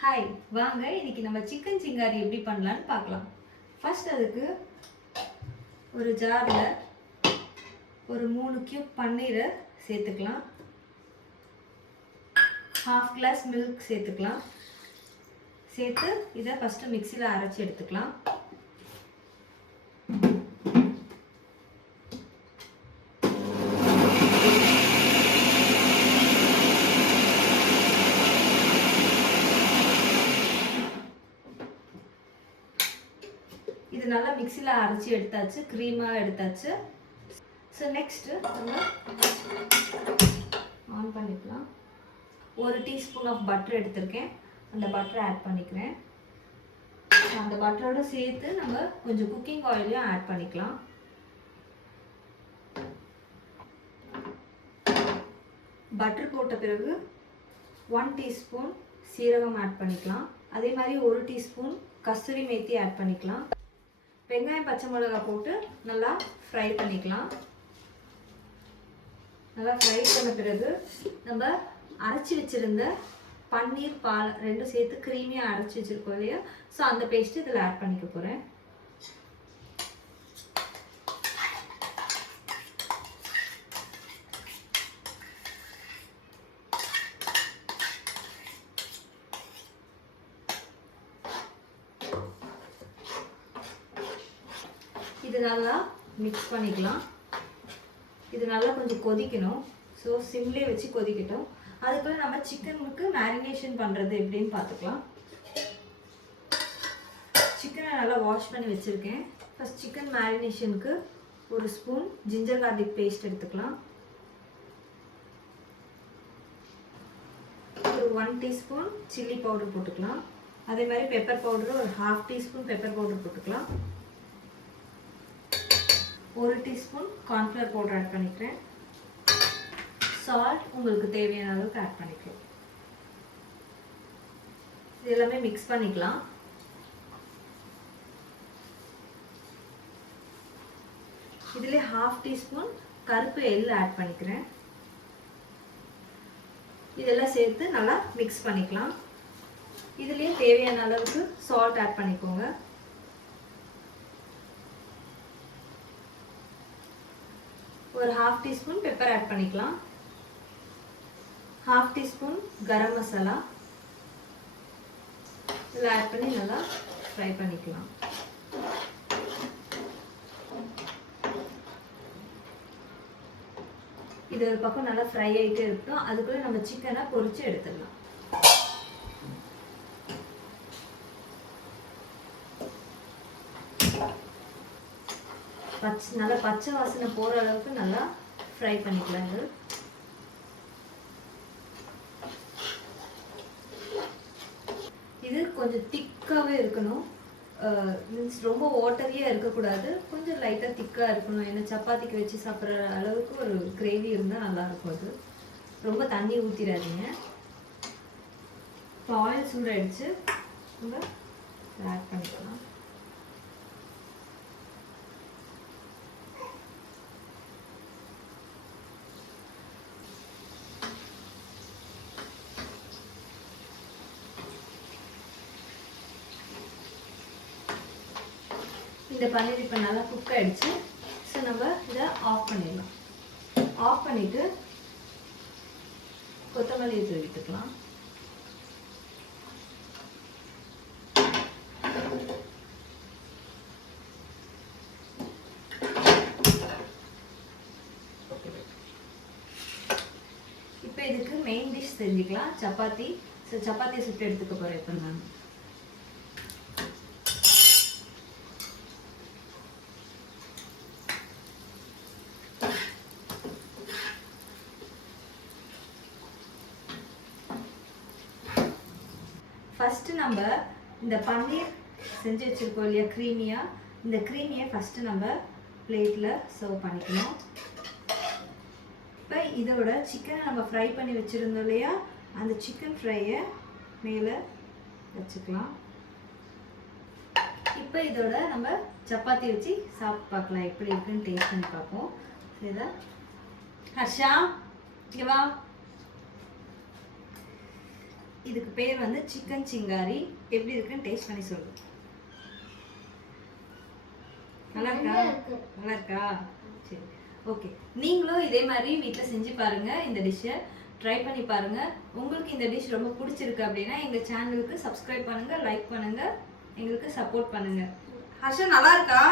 Hi, வாங்க இன்னைக்கு நம்ம சிக்கன் சிங்காரி எப்படி பண்ணலான்னு பார்க்கலாம். ஃபர்ஸ்ட் அதுக்கு ஒரு ஜாரில் ஒரு 3 கியூப் பன்னீரை சேர்த்துக்கலாம். 1/2 கிளாஸ் மில்க் சேர்த்துக்கலாம். சேர்த்து இதை ஃபஸ்ட்டு மிக்சியில் அரைச்சி எடுத்துக்கலாம். இது நல்லா மிக்சியில் அரைச்சி எடுத்தாச்சு, க்ரீமாக எடுத்தாச்சு. ஸோ நெக்ஸ்ட்டு நம்ம ஆன் பண்ணிக்கலாம். 1 டீஸ்பூன் ஆஃப் பட்டர் எடுத்திருக்கேன். அந்த பட்டரை ஆட் பண்ணிக்கிறேன். அந்த பட்டரோடு சேர்த்து நம்ம கொஞ்சம் குக்கிங் ஆயிலையும் ஆட் பண்ணிக்கலாம். பட்டர் போட்ட பிறகு 1 டீஸ்பூன் சீரகம் ஆட் பண்ணிக்கலாம். அதே மாதிரி 1 டீஸ்பூன் கஸ்தூரி மேத்தி ஆட் பண்ணிக்கலாம். வெங்காயம் பச்சை மிளகாய் போட்டு நல்லா ஃப்ரை பண்ணிக்கலாம். நல்லா ஃப்ரை பண்ண பிறகு நம்ம அரைச்சி வச்சுருந்த பன்னீர் பால் ரெண்டும் சேர்த்து க்ரீமியாக அரைச்சி வச்சுருக்கோம் இல்லையா, ஸோ அந்த பேஸ்ட்டு இதில் ஆட் பண்ணிக்க போகிறேன். இது நல்லா மிக்ஸ் பண்ணிக்கலாம். இது நல்லா கொஞ்சம் கொதிக்கணும். ஸோ சிம்லேயே வச்சு கொதிக்கட்டும். அதுக்குள்ளே நம்ம சிக்கனுக்கு மேரினேஷன் பண்ணுறது எப்படின்னு பார்த்துக்கலாம். சிக்கனை நல்லா வாஷ் பண்ணி வச்சுருக்கேன். ஃபஸ்ட் சிக்கன் மேரினேஷனுக்கு 1 ஸ்பூன் ஜிஞ்சர் கார்லிக் பேஸ்ட் எடுத்துக்கலாம். ஒரு 1 டீஸ்பூன் சில்லி பவுடர் போட்டுக்கலாம். அதே மாதிரி பெப்பர் பவுடர் ஒரு 1/2 டீஸ்பூன் பெப்பர் பவுடர் போட்டுக்கலாம். 1 டீஸ்பூன் கார்ன்ஃப்ளவர் பவுடர் ஆட் பண்ணிக்கிறேன். சால்ட் உங்களுக்கு தேவையான அளவுக்கு ஆட் பண்ணிக்கலாம். இது எல்லாமே மிக்ஸ் பண்ணிக்கலாம். இதிலே 1/2 டீஸ்பூன் கருப்பு எள் ஆட் பண்ணிக்கிறேன். இதெல்லாம் சேர்த்து நல்லா மிக்ஸ் பண்ணிக்கலாம். இதுலேயே தேவையான அளவுக்கு சால்ட் ஆட் பண்ணிக்கோங்க. ஒரு 1/2 டீஸ்பூன் பெப்பர் ஆட் பண்ணிக்கலாம். 1/2 டீஸ்பூன் கரம் மசாலா இதில் ஆட் பண்ணி நல்லா ஃப்ரை பண்ணிக்கலாம். இது ஒரு பக்கம் நல்லா ஃப்ரை ஆகிட்டே இருக்கட்டும். அதுக்குள்ளே நம்ம சிக்கனை பொரிச்சு எடுத்துடலாம். நல்லா பச்சை வாசனை போகிற அளவுக்கு நல்லா ஃப்ரை பண்ணிக்கலாம். இது கொஞ்சம் திக்காகவே இருக்கணும். மீன்ஸ் ரொம்ப வாட்டரியாக இருக்கக்கூடாது, கொஞ்சம் லைட்டாக திக்காக இருக்கணும். ஏன்னா சப்பாத்திக்கு வச்சு சாப்பிட்ற அளவுக்கு ஒரு கிரேவி இருந்தால் நல்லாயிருக்கும். அது ரொம்ப தண்ணி ஊற்றிடாதீங்க. இப்போ ஆயில் சூடாயிடுச்சு, நம்ம ஆட் பண்ணிக்கலாம். இந்த பன்னீர் இப்போ நல்லா குக் ஆகிடுச்சு. ஸோ நம்ம இதை ஆஃப் பண்ணிடலாம். ஆஃப் பண்ணிவிட்டு கொத்தமல்லி தூவிட்டுக்கலாம். இப்போ இதுக்கு மெயின் டிஷ் செஞ்சுக்கலாம், சப்பாத்தி. ஸோ சப்பாத்தி சுட்டு எடுத்துக்க போகிறேன் இப்போ நான். ஃபஸ்ட்டு நம்ம இந்த பன்னீர் செஞ்சு வச்சுருக்கோம் இல்லையா க்ரீமியாக, இந்த க்ரீமியை ஃபஸ்ட்டு நம்ம பிளேட்டில் சர்வ் பண்ணிக்கணும். இப்போ இதோட சிக்கனை நம்ம ஃப்ரை பண்ணி வச்சுருந்தோம் இல்லையா, அந்த சிக்கன் ஃப்ரையை மேலே வச்சுக்கலாம். இப்போ இதோட நம்ம சப்பாத்தி வச்சு சாப்பிட்டு பார்க்கலாம், எப்படி இருக்குன்னு டேஸ்ட் பண்ணி பார்ப்போம். இதை ஹர்ஷா இங்கே வா. இதுக்கு பேர் வந்து சிக்கன் சிங்காரி. எப்படி இருக்குன்னு டேஸ்ட் பண்ணி சொல்லு. நல்லா இருக்கா? நல்லா இருக்கா? சரி, ஓகே. நீங்களும் இதே மாதிரி வீட்டில் செஞ்சு பாருங்க. இந்த டிஷ்ஷை ட்ரை பண்ணி பாருங்க. உங்களுக்கு இந்த டிஷ் ரொம்ப பிடிச்சிருக்கு அப்படின்னா எங்கள் சேனலுக்கு சப்ஸ்கிரைப் பண்ணுங்க, லைக் பண்ணுங்க, எங்களுக்கு சப்போர்ட் பண்ணுங்க. ஹர்ஷா நல்லா இருக்கா?